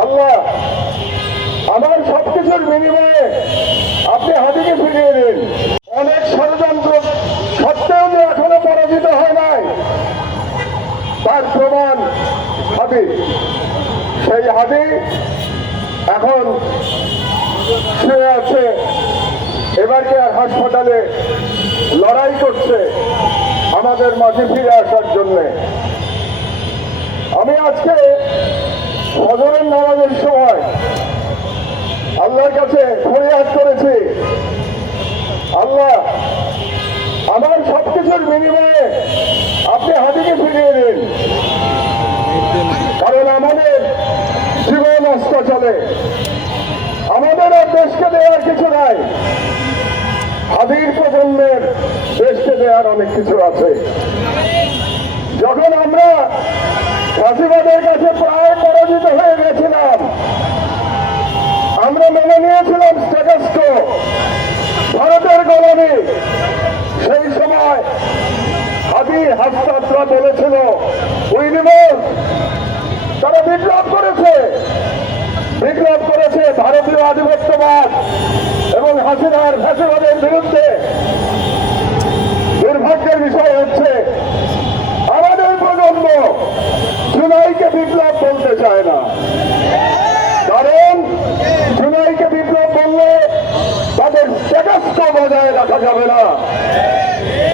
আল্লাহ আমার সবকিছুর বিনিময়ে আপনি হাদিকে ফিরিয়ে দিন। অনেক ষড়যন্ত্র সত্ত্বেও যে এখনো পরাজিত হয় নাই তার প্রমাণ হাদি। সেই হাদি এখন শুয়ে আছে এবারকে আর হাসপাতালে, লড়াই করছে আমাদের মাঝে ফিরে আসার জন্য। আমি আজকে ফজরের নামাজের সময় আল্লাহর কাছে ফরিয়াদ করেছি, আল্লাহ আমার সবকিছুর বিনিময়ে আপনি হাদিকে ফিরিয়ে দিন। কারণ আমাদের জীবন অস্ত চলে, আমাদের আর দেশকে দেওয়ার কিছু নাই, হাদির প্রজন্মের দেশকে দেওয়ার অনেক কিছু আছে। যখন আমরা ফাঁসিবাদের কাছে প্রায় পরাজিত হয়ে গেছিলাম, আমরা মেনে নিয়েছিলাম স্ট্যাটাস কো, ভারতের গোলামি। সেই সময় হাদি হাসপাতরা বলেছিল উই রিভোল্ট, তারা বিপ্লব করেছে ভারতীয় আধিপত্যবাদ এবং হাসিনার ফ্যাসিবাদের বিরুদ্ধে। দুর্ভাগ্যের বিষয় হচ্ছে আমাদের প্রজন্ম জুলাইকে বিপ্লব বলতে চায় না, কারণ জুলাইকে বিপ্লব বললে তাদের স্ট্যাটাস কো বজায় রাখা যাবে না,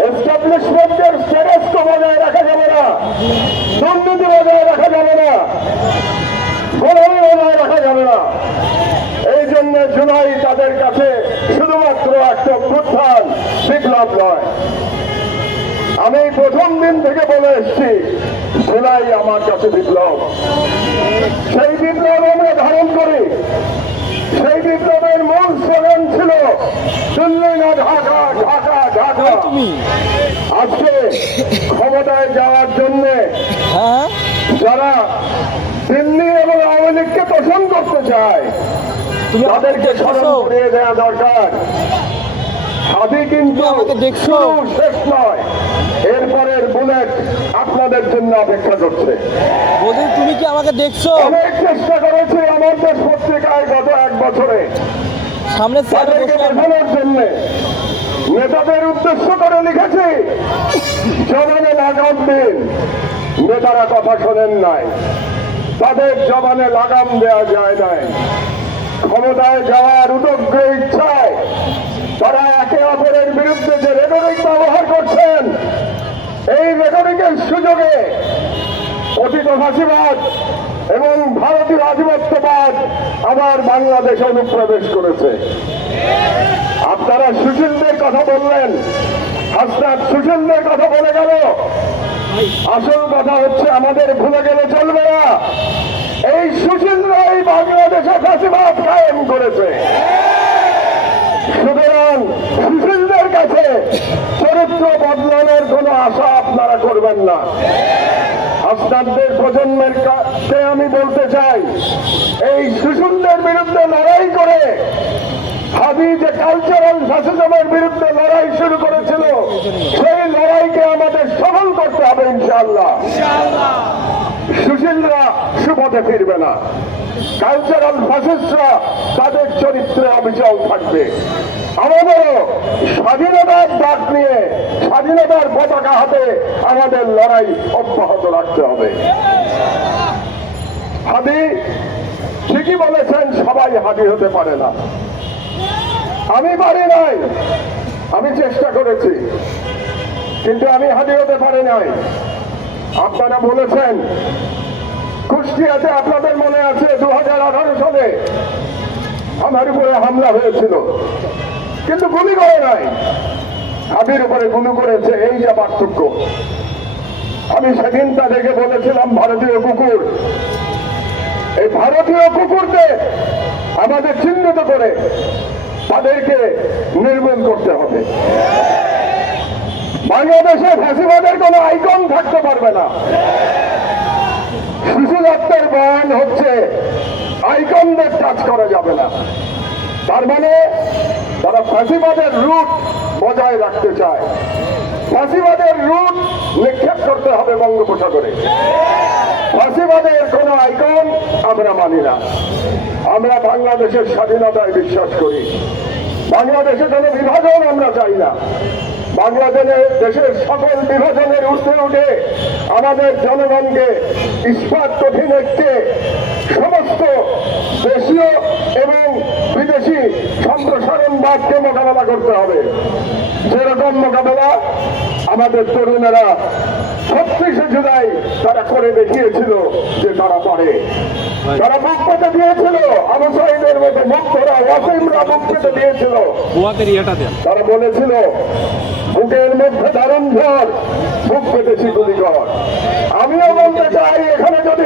এস্টাবলিশমেন্টের স্ট্যাটাস কো বজায় রাখা যাবে না, দুর্নীতি বজায় রাখা যাবে না, গোলামি বজায় রাখা যাবে না। এই জন্য জুলাই তাদের কাছে শুধুমাত্র একটা প্রধান বিপ্লব নয়। আমি প্রথম দিন থেকে বলে এসছি জুলাই আমার কাছে বিপ্লব। সেই বিপ্লব আমরা ধারণ করি। সেই বিপ্লবের মূল স্লোগান ছিল দিল্লি না ঢাকা, ঢাকা ঢাকা। আজকে ক্ষমতায় যাওয়ার জন্য যারা দিল্লি এবং আওয়ামী লীগকে তোষণ করতে চায় তাদেরকে স্মরণ করিয়ে দেওয়া দরকার। হাদি কিন্তু শেষ নয়, এরপরের বুলেট আপনাদের জন্য অপেক্ষা করছে। তুমি কি আমাকে দেখছো? অনেক চেষ্টা করেছি আমার দেশ পত্রিকায় গত এক বছরে সামনে তাদেরকে দেখানোর জন্য, নেতাদের উদ্দেশ্য করে লিখেছি জবানে লাগাম দিন। নেতারা কথা শোনেন নাই, তাদের জবানে লাগাম দেওয়া যায় নাই। ক্ষমতায় যাওয়ার উদগ্র ইচ্ছায় তারা একে অপরের বিরুদ্ধে যে রেটরিক ব্যবহার করছেন, এই রেটরিকের সুযোগে অতীত ফাঁসিবাদ এবং ভারতীয় আধিপত্যবাদ আবার বাংলাদেশে অনুপ্রবেশ করেছে। আপনারা সুশীলদের কথা বললেন, হাসনাত সুশীলদের কথা বলে গেল। আসল কথা হচ্ছে আমাদের ভুলে গেলে চলবে না, এই সুশীলরাই বাংলাদেশে ফাঁসিবাদ কায়েম করেছে। সুতরাং সুশীলদের কাছে চরিত্র বদলানোর কোনো আশা আপনারা করবেন না। হাসনাতদের প্রজন্মের কাছে আমি বলতে চাই, এই সুশীলদের বিরুদ্ধে লড়াই করে হাদি যে কালচারাল ফ্যাসিজমের বিরুদ্ধে লড়াই শুরু করেছিল, সেই লড়াইকে আমাদের সফল করতে হবে ইনশাআল্লাহ। সুশীলরা সুপথে ফিরবে না, কালচারাল ফ্যাসিস্টরা তাদের চরিত্রে অবিচল থাকবে। আমাদেরও স্বাধীনতার ডাক নিয়ে স্বাধীনতার পতাকা হাতে আমাদের লড়াই অব্যাহত রাখতে হবে। হাদি ঠিকই বলেছেন, সবাই হাদি হতে পারে না। আমি পারি নাই, আমি চেষ্টা করেছি, কিন্তু আমি হাদি হতে পারি নাই। আপনারা বলেছেন কুষ্টিয়াতে, আপনাদের মনে আছে 2018 সালে আমার উপরে হামলা হয়েছিল, কিন্তু গুলি করে নাই, হাদির উপরে গুলি করেছে। এই যে পার্থক্য। আমি সেদিন তাদেরকে বলেছিলাম ভারতীয় কুকুর, এই ভারতীয় কুকুরদের আমাদের চিহ্নিত করে তাদেরকে নির্মূল করতে হবে। বাংলাদেশে ফ্যাসিবাদের কোন আইকন থাকতে পারবে না। সুশীলত্বের বয়ান হচ্ছে আইকনদের টাচ করা যাবে না। তার মানে তারা ফ্যাসিবাদের রুট বজায় রাখতে চায়। ফ্যাসিবাদের রুট নিক্ষেপ করতে হবে বঙ্গোপসাগরে। ফাঁসিবাদের কোনো আইকন আমরা মানি না। আমরা বাংলাদেশের স্বাধীনতায় বিশ্বাস করি। বাংলাদেশে কোনো বিভাজন আমরা চাই না। দেশের সকল বিভাজনের ঊর্ধ্বে উঠে আমাদের জনগণকে ইস্পাত কঠিন ঐক্যে সমস্ত দেশীয় এবং বিদেশি সম্প্রসারণবাদকে মোকাবেলা করতে হবে। যেরকম মোকাবেলা আমাদের তরুণেরা 36শে জুলাই তারা করে দেখিয়েছিল যে তারা পারে। তারা মুখ পেতে দিয়েছিল, আবু সাইদের মতো মুক্তরা ওয়াসিমরা মুখ পেতে দিয়েছিল। তারা বলেছিল বুকের মধ্যে দারুণ ঝড়, মুখ পেতেছি গুলি কর। আমিও বলতে চাই এখানে যদি